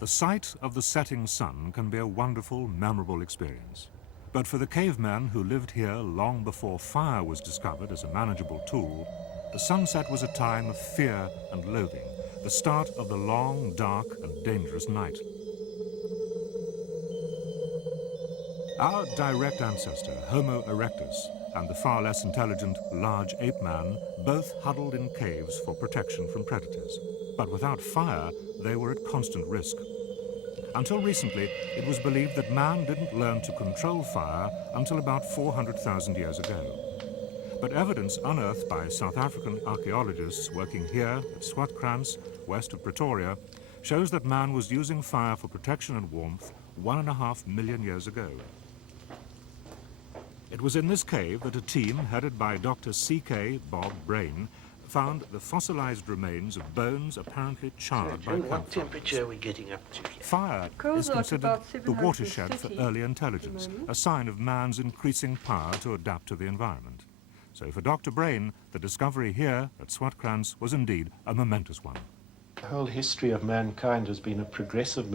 The sight of the setting sun can be a wonderful, memorable experience. But for the caveman who lived here long before fire was discovered as a manageable tool, the sunset was a time of fear and loathing, the start of the long, dark and dangerous night. Our direct ancestor, Homo erectus, and the far less intelligent large ape man both huddled in caves for protection from predators. But without fire, they were at constant risk. Until recently, it was believed that man didn't learn to control fire until about 400,000 years ago. But evidence unearthed by South African archaeologists working here at Swartkrans, west of Pretoria, shows that man was using fire for protection and warmth 1.5 million years ago. It was in this cave that a team headed by Dr. C.K. Bob Brain found the fossilized remains of bones apparently charred by what temperature are we getting up to here? Fire is considered the watershed for early intelligence, a sign of man's increasing power to adapt to the environment. So for Dr. Brain, the discovery here at Swartkrans was indeed a momentous one. The whole history of mankind has been a progressive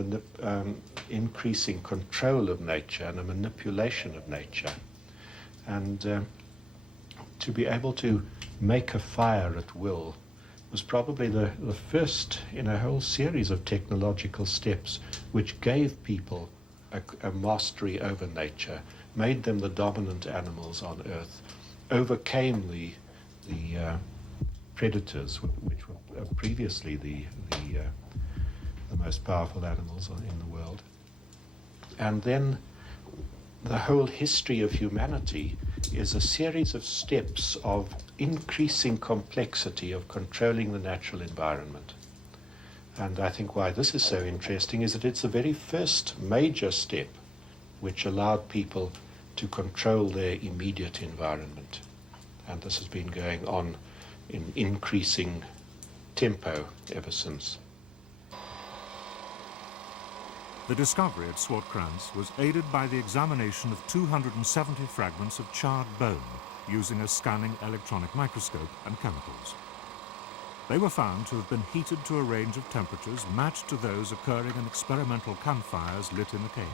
increasing control of nature and a manipulation of nature. And to be able to make a fire at will was probably the first in a whole series of technological steps which gave people a mastery over nature, made them the dominant animals on Earth, overcame the predators, which were previously the most powerful animals in the world. And then the whole history of humanity is a series of steps of increasing complexity of controlling the natural environment. And I think why this is so interesting is that it's the very first major step which allowed people to control their immediate environment. And this has been going on in increasing tempo ever since. The discovery at Swartkrans was aided by the examination of 270 fragments of charred bone using a scanning electronic microscope and chemicals. They were found to have been heated to a range of temperatures matched to those occurring in experimental campfires lit in the cave.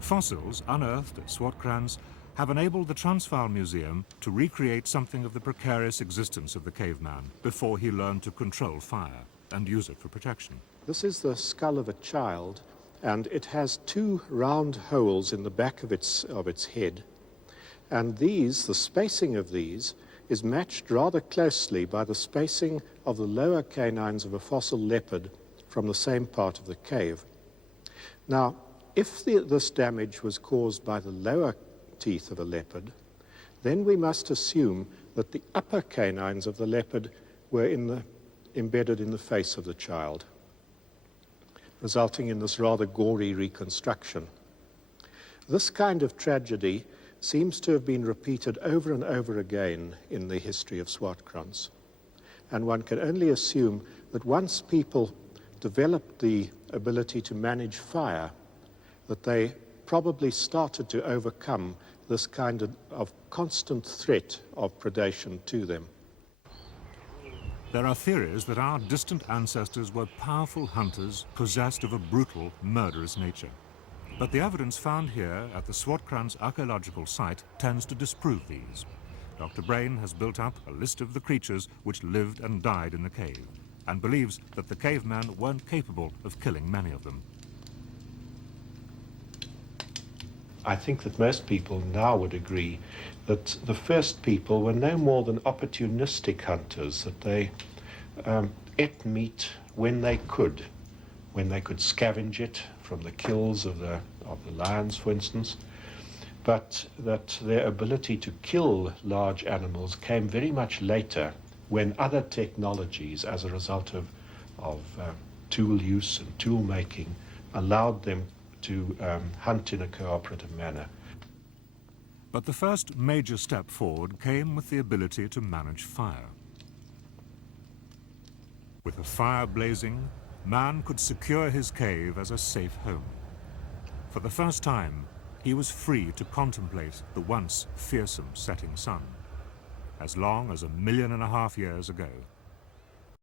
Fossils unearthed at Swartkrans have enabled the Transvaal Museum to recreate something of the precarious existence of the caveman before he learned to control fire and use it for protection. This is the skull of a child, and it has two round holes in the back of its head. And these, the spacing of these, is matched rather closely by the spacing of the lower canines of a fossil leopard from the same part of the cave. Now, if this damage was caused by the lower teeth of a leopard, then we must assume that the upper canines of the leopard were embedded in the face of the child, resulting in this rather gory reconstruction. This kind of tragedy seems to have been repeated over and over again in the history of Swartkrans. And one can only assume that once people developed the ability to manage fire, that they probably started to overcome this kind of constant threat of predation to them. There are theories that our distant ancestors were powerful hunters possessed of a brutal, murderous nature. But the evidence found here at the Swartkrans archaeological site tends to disprove these. Dr. Brain has built up a list of the creatures which lived and died in the cave, and believes that the cavemen weren't capable of killing many of them. I think that most people now would agree that the first people were no more than opportunistic hunters, that they ate meat when they could scavenge it from the kills of the lions, for instance, but that their ability to kill large animals came very much later, when other technologies, as a result of tool use and tool making, allowed them to hunt in a cooperative manner. But the first major step forward came with the ability to manage fire. With a fire blazing, man could secure his cave as a safe home. For the first time, he was free to contemplate the once fearsome setting sun, as long as 1.5 million years ago.